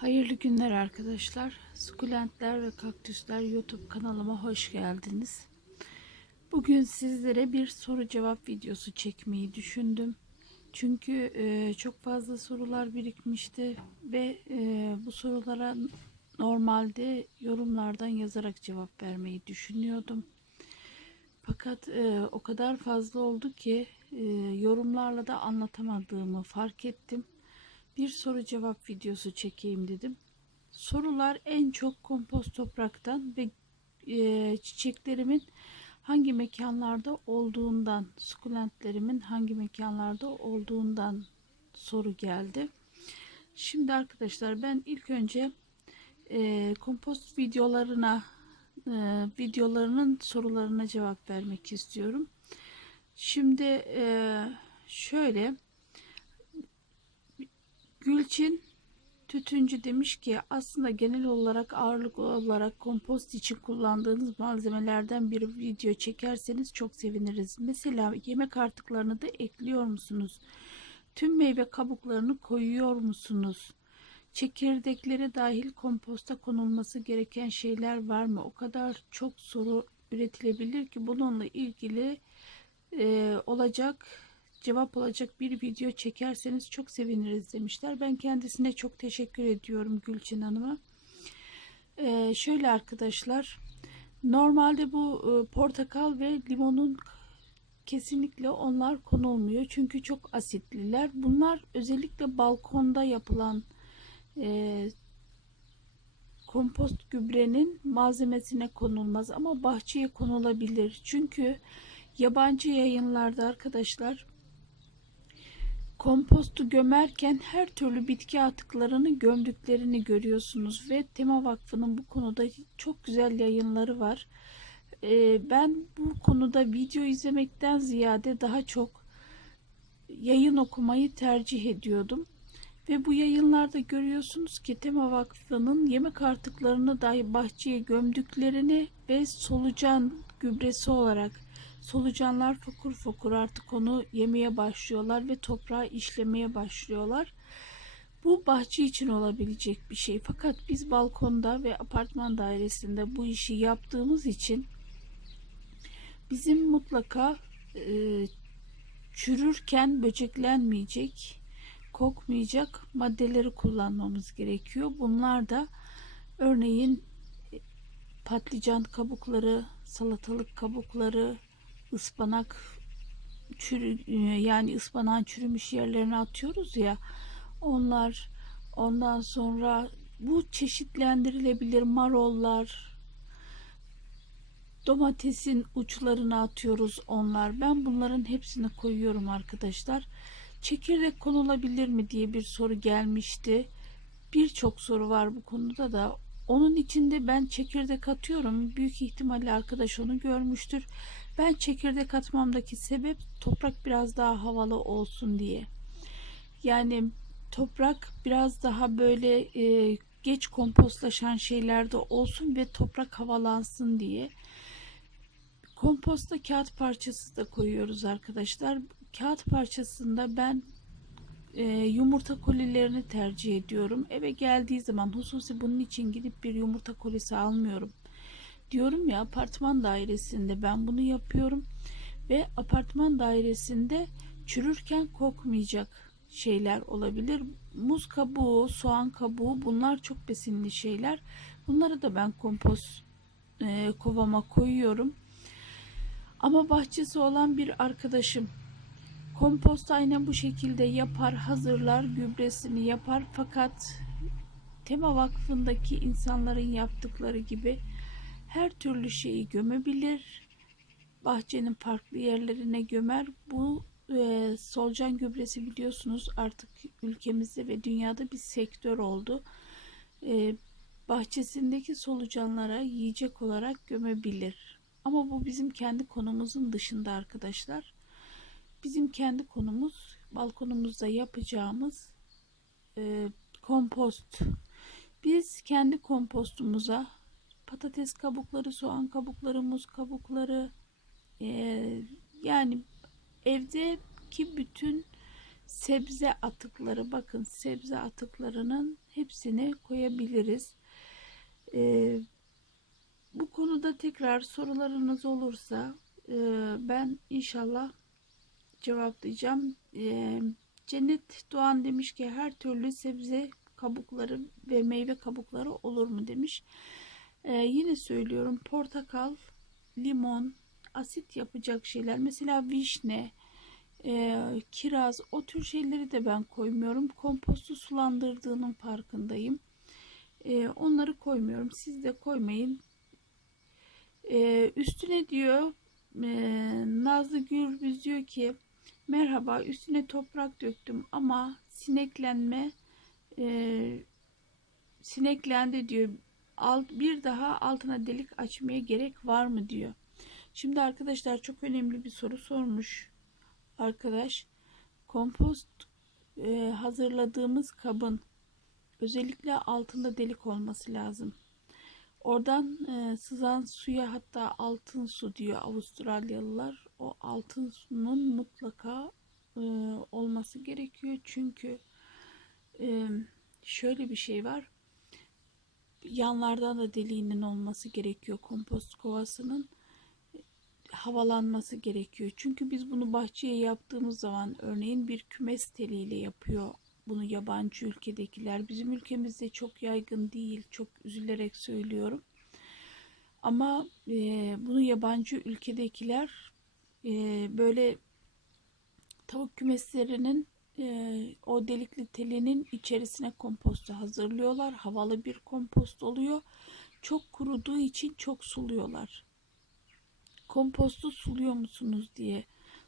Hayırlı günler arkadaşlar. Sukulentler ve kaktüsler YouTube kanalıma hoş geldiniz. Bugün sizlere bir soru cevap videosu çekmeyi düşündüm. Çünkü e, çok fazla sorular birikmişti ve e, bu sorulara normalde yorumlardan yazarak cevap vermeyi düşünüyordum. Fakat e, o kadar fazla oldu ki e, yorumlarla da anlatamadığımı fark ettim bir soru cevap videosu çekeyim dedim. Sorular en çok kompost topraktan ve e, çiçeklerimin hangi mekanlarda olduğundan, sukulentlerimin hangi mekanlarda olduğundan soru geldi. Şimdi arkadaşlar ben ilk önce e, kompost videolarına e, videolarının sorularına cevap vermek istiyorum. Şimdi e, şöyle Gülçin Tütüncü demiş ki aslında genel olarak ağırlık olarak kompost için kullandığınız malzemelerden bir video çekerseniz çok seviniriz. Mesela yemek artıklarını da ekliyor musunuz? Tüm meyve kabuklarını koyuyor musunuz? Çekirdekleri dahil komposta konulması gereken şeyler var mı? O kadar çok soru üretilebilir ki bununla ilgili e, olacak cevap olacak bir video çekerseniz çok seviniriz demişler. Ben kendisine çok teşekkür ediyorum Gülçin Hanım'a. Ee, şöyle arkadaşlar normalde bu e, portakal ve limonun kesinlikle onlar konulmuyor. Çünkü çok asitliler. Bunlar özellikle balkonda yapılan e, kompost gübrenin malzemesine konulmaz ama bahçeye konulabilir. Çünkü yabancı yayınlarda arkadaşlar kompostu gömerken her türlü bitki atıklarını gömdüklerini görüyorsunuz ve Tema Vakfı'nın bu konuda çok güzel yayınları var. Ee, ben bu konuda video izlemekten ziyade daha çok yayın okumayı tercih ediyordum. Ve bu yayınlarda görüyorsunuz ki Tema Vakfı'nın yemek artıklarını dahi bahçeye gömdüklerini ve solucan gübresi olarak Solucanlar fokur fokur artık onu yemeye başlıyorlar ve toprağa işlemeye başlıyorlar. Bu bahçe için olabilecek bir şey. Fakat biz balkonda ve apartman dairesinde bu işi yaptığımız için bizim mutlaka e, çürürken böceklenmeyecek, kokmayacak maddeleri kullanmamız gerekiyor. Bunlar da örneğin patlıcan kabukları, salatalık kabukları, ıspanak çürü, e, yani ıspanağın çürümüş yerlerine atıyoruz ya onlar ondan sonra bu çeşitlendirilebilir marollar domatesin uçlarına atıyoruz onlar. Ben bunların hepsini koyuyorum arkadaşlar. Çekirdek konulabilir mi diye bir soru gelmişti. Birçok soru var bu konuda da. Onun içinde ben çekirdek atıyorum. Büyük ihtimalle arkadaş onu görmüştür ben çekirdek atmamdaki sebep toprak biraz daha havalı olsun diye. Yani toprak biraz daha böyle e, geç kompostlaşan şeylerde olsun ve toprak havalansın diye. Komposta kağıt parçası da koyuyoruz arkadaşlar. Kağıt parçasında ben e, yumurta kolilerini tercih ediyorum. Eve geldiği zaman hususi bunun için gidip bir yumurta kolisi almıyorum diyorum ya apartman dairesinde ben bunu yapıyorum ve apartman dairesinde çürürken kokmayacak şeyler olabilir. Muz kabuğu, soğan kabuğu bunlar çok besinli şeyler. Bunları da ben kompost e, kovama koyuyorum. Ama bahçesi olan bir arkadaşım kompost aynen bu şekilde yapar, hazırlar, gübresini yapar fakat Tema Vakfı'ndaki insanların yaptıkları gibi her türlü şeyi gömebilir. Bahçenin farklı yerlerine gömer. Bu e, solucan gübresi biliyorsunuz artık ülkemizde ve dünyada bir sektör oldu. E, bahçesindeki solucanlara yiyecek olarak gömebilir. Ama bu bizim kendi konumuzun dışında arkadaşlar. Bizim kendi konumuz balkonumuzda yapacağımız e, kompost. Biz kendi kompostumuza patates kabukları, soğan kabukları, muz kabukları e, yani evdeki bütün sebze atıkları bakın sebze atıklarının hepsini koyabiliriz. Ee, bu konuda tekrar sorularınız olursa e, ben inşallah cevaplayacağım. Ee, Cennet Doğan demiş ki her türlü sebze kabukları ve meyve kabukları olur mu demiş. Ee, yine söylüyorum portakal, limon, asit yapacak şeyler mesela vişne, e, kiraz o tür şeyleri de ben koymuyorum. Kompostu sulandırdığının farkındayım. E, onları koymuyorum. Siz de koymayın. E, üstüne diyor e, Nazlı Gürbüz diyor ki merhaba üstüne toprak döktüm ama sineklenme e, sineklendi diyor. Alt, bir daha altına delik açmaya gerek var mı diyor. Şimdi arkadaşlar çok önemli bir soru sormuş arkadaş. Kompost e, hazırladığımız kabın özellikle altında delik olması lazım. Oradan e, sızan suya hatta altın su diyor Avustralyalılar. O altın sunun mutlaka e, olması gerekiyor. Çünkü e, şöyle bir şey var. Yanlardan da deliğinin olması gerekiyor kompost kovasının havalanması gerekiyor. Çünkü biz bunu bahçeye yaptığımız zaman örneğin bir kümes teliyle yapıyor bunu yabancı ülkedekiler. Bizim ülkemizde çok yaygın değil. Çok üzülerek söylüyorum. Ama e, bunu yabancı ülkedekiler e, böyle tavuk kümeslerinin e, o delikli telinin içerisine kompostu hazırlıyorlar. Havalı bir kompost oluyor. Çok kuruduğu için çok suluyorlar kompostu suluyor musunuz diye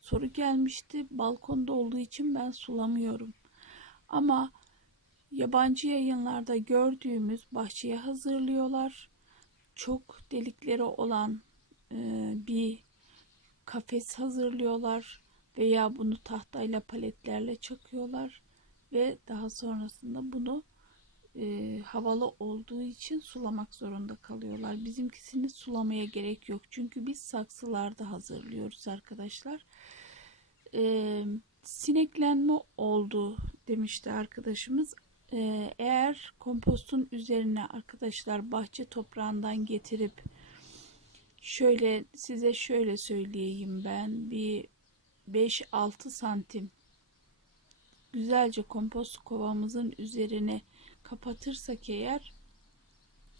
soru gelmişti. Balkonda olduğu için ben sulamıyorum. Ama yabancı yayınlarda gördüğümüz bahçeye hazırlıyorlar. Çok delikleri olan e, bir kafes hazırlıyorlar veya bunu tahtayla paletlerle çakıyorlar ve daha sonrasında bunu e, havalı olduğu için sulamak zorunda kalıyorlar. Bizimkisini sulamaya gerek yok. Çünkü biz saksılarda hazırlıyoruz arkadaşlar. E, sineklenme oldu demişti arkadaşımız. E, eğer kompostun üzerine arkadaşlar bahçe toprağından getirip şöyle size şöyle söyleyeyim ben bir 5-6 santim güzelce kompost kovamızın üzerine kapatırsak eğer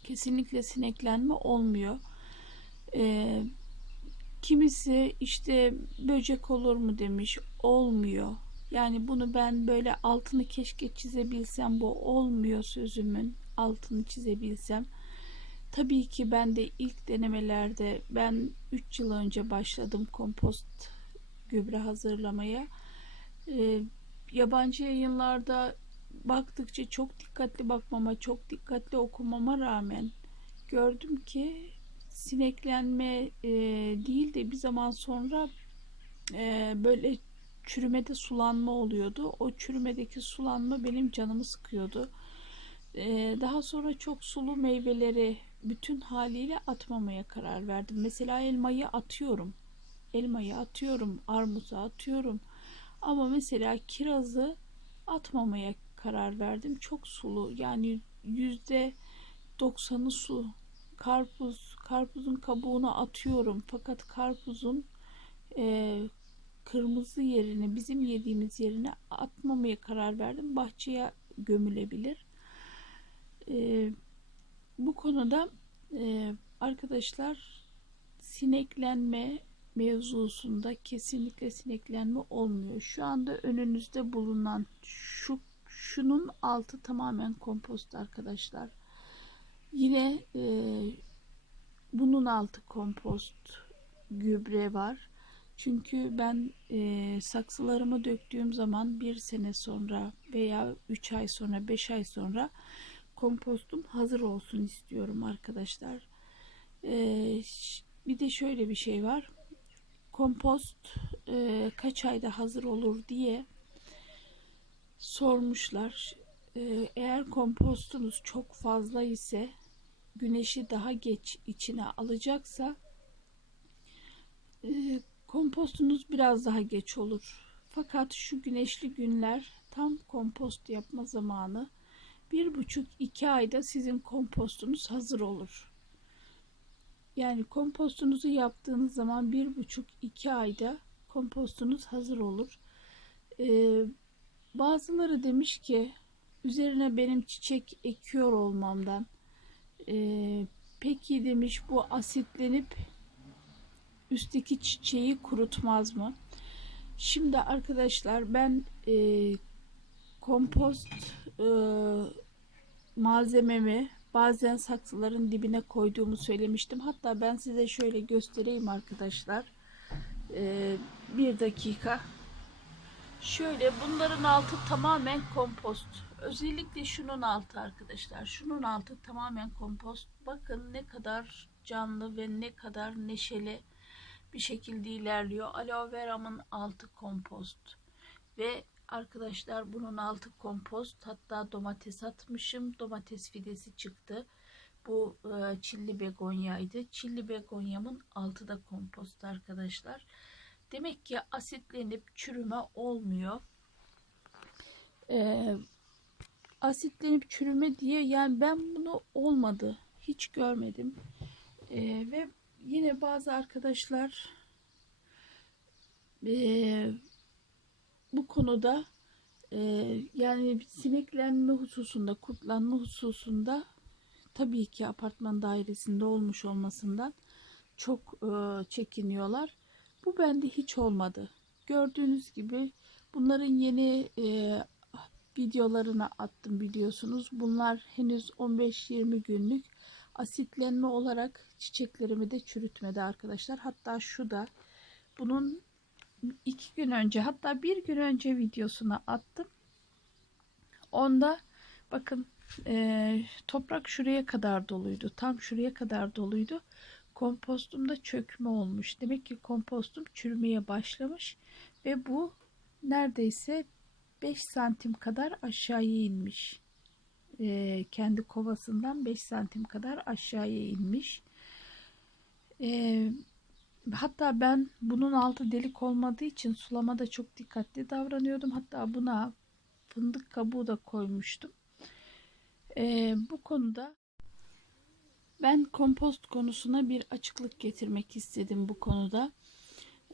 kesinlikle sineklenme olmuyor. Ee, kimisi işte böcek olur mu demiş olmuyor. Yani bunu ben böyle altını keşke çizebilsem bu olmuyor sözümün altını çizebilsem. Tabii ki ben de ilk denemelerde ben 3 yıl önce başladım kompost gübre hazırlamaya. Ee, yabancı yayınlarda baktıkça çok dikkatli bakmama, çok dikkatli okumama rağmen gördüm ki sineklenme e, değil de bir zaman sonra e, böyle çürümede sulanma oluyordu. O çürümedeki sulanma benim canımı sıkıyordu. E, daha sonra çok sulu meyveleri bütün haliyle atmamaya karar verdim. Mesela elmayı atıyorum. Elmayı atıyorum, armuzu atıyorum. Ama mesela kirazı atmamaya karar verdim. Çok sulu yani yüzde doksanı su. Karpuz, karpuzun kabuğunu atıyorum. Fakat karpuzun e, kırmızı yerine bizim yediğimiz yerine atmamaya karar verdim. Bahçeye gömülebilir. E, bu konuda e, arkadaşlar sineklenme mevzusunda kesinlikle sineklenme olmuyor. Şu anda önünüzde bulunan şu şunun altı tamamen kompost arkadaşlar. Yine e, bunun altı kompost gübre var. Çünkü ben e, saksılarımı döktüğüm zaman bir sene sonra veya 3 ay sonra 5 ay sonra kompostum hazır olsun istiyorum arkadaşlar. E, bir de şöyle bir şey var. Kompost e, kaç ayda hazır olur diye sormuşlar. Ee, eğer kompostunuz çok fazla ise güneşi daha geç içine alacaksa e, kompostunuz biraz daha geç olur. Fakat şu güneşli günler tam kompost yapma zamanı. Bir buçuk iki ayda sizin kompostunuz hazır olur. Yani kompostunuzu yaptığınız zaman bir buçuk iki ayda kompostunuz hazır olur. Ee, bazıları demiş ki üzerine benim çiçek ekiyor olmamdan ee, peki demiş bu asitlenip üstteki çiçeği kurutmaz mı? Şimdi arkadaşlar ben e, kompost e, malzememi bazen saksıların dibine koyduğumu söylemiştim. Hatta ben size şöyle göstereyim arkadaşlar. E, bir dakika. Şöyle bunların altı tamamen kompost. Özellikle şunun altı arkadaşlar. Şunun altı tamamen kompost. Bakın ne kadar canlı ve ne kadar neşeli bir şekilde ilerliyor. Aloe veramın altı kompost. Ve arkadaşlar bunun altı kompost. Hatta domates atmışım. Domates fidesi çıktı. Bu e, çilli begonyaydı. Çilli begonyamın altı da kompost arkadaşlar. Demek ki asitlenip çürüme olmuyor. Ee, asitlenip çürüme diye yani ben bunu olmadı. Hiç görmedim. Ee, ve yine bazı arkadaşlar e, bu konuda e, yani sineklenme hususunda, kurtlanma hususunda tabii ki apartman dairesinde olmuş olmasından çok e, çekiniyorlar. Bu bende hiç olmadı. Gördüğünüz gibi bunların yeni e, videolarını attım biliyorsunuz. Bunlar henüz 15-20 günlük asitlenme olarak çiçeklerimi de çürütmedi arkadaşlar. Hatta şu da bunun iki gün önce hatta bir gün önce videosunu attım. Onda bakın e, toprak şuraya kadar doluydu. Tam şuraya kadar doluydu. Kompostumda çökme olmuş. Demek ki kompostum çürümeye başlamış ve bu neredeyse 5 santim kadar aşağıya inmiş. E, kendi kovasından 5 santim kadar aşağıya inmiş. E, hatta ben bunun altı delik olmadığı için sulamada çok dikkatli davranıyordum. Hatta buna fındık kabuğu da koymuştum. E, bu konuda ben kompost konusuna bir açıklık getirmek istedim bu konuda.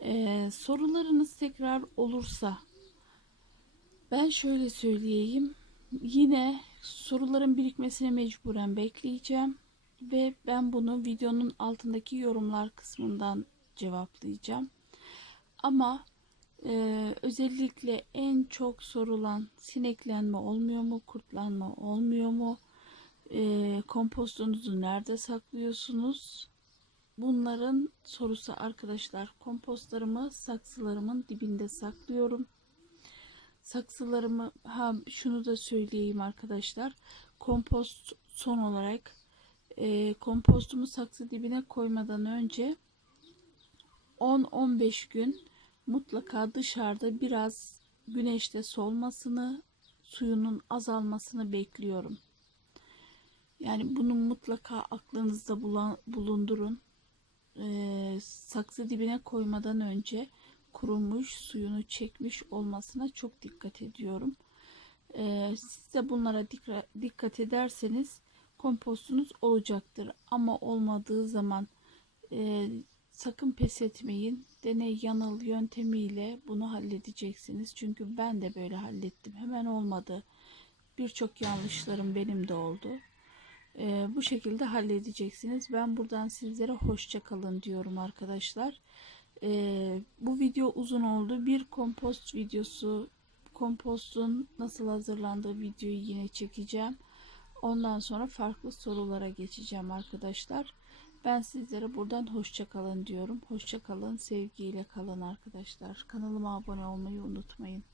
Ee, sorularınız tekrar olursa ben şöyle söyleyeyim. Yine soruların birikmesine mecburen bekleyeceğim ve ben bunu videonun altındaki yorumlar kısmından cevaplayacağım. Ama e, özellikle en çok sorulan sineklenme olmuyor mu, kurtlanma olmuyor mu? e, kompostunuzu nerede saklıyorsunuz? Bunların sorusu arkadaşlar. Kompostlarımı saksılarımın dibinde saklıyorum. Saksılarımı ha şunu da söyleyeyim arkadaşlar. Kompost son olarak e, kompostumu saksı dibine koymadan önce 10-15 gün mutlaka dışarıda biraz güneşte solmasını, suyunun azalmasını bekliyorum. Yani bunu mutlaka aklınızda bulundurun. Ee, saksı dibine koymadan önce kurumuş, suyunu çekmiş olmasına çok dikkat ediyorum. Ee, siz de bunlara dikkat ederseniz kompostunuz olacaktır. Ama olmadığı zaman e, sakın pes etmeyin. Deney yanıl yöntemiyle bunu halledeceksiniz. Çünkü ben de böyle hallettim. Hemen olmadı. Birçok yanlışlarım benim de oldu. Ee, bu şekilde halledeceksiniz. Ben buradan sizlere hoşça kalın diyorum arkadaşlar. Ee, bu video uzun oldu. Bir kompost videosu, kompostun nasıl hazırlandığı videoyu yine çekeceğim. Ondan sonra farklı sorulara geçeceğim arkadaşlar. Ben sizlere buradan hoşça kalın diyorum. Hoşça kalın, sevgiyle kalın arkadaşlar. Kanalıma abone olmayı unutmayın.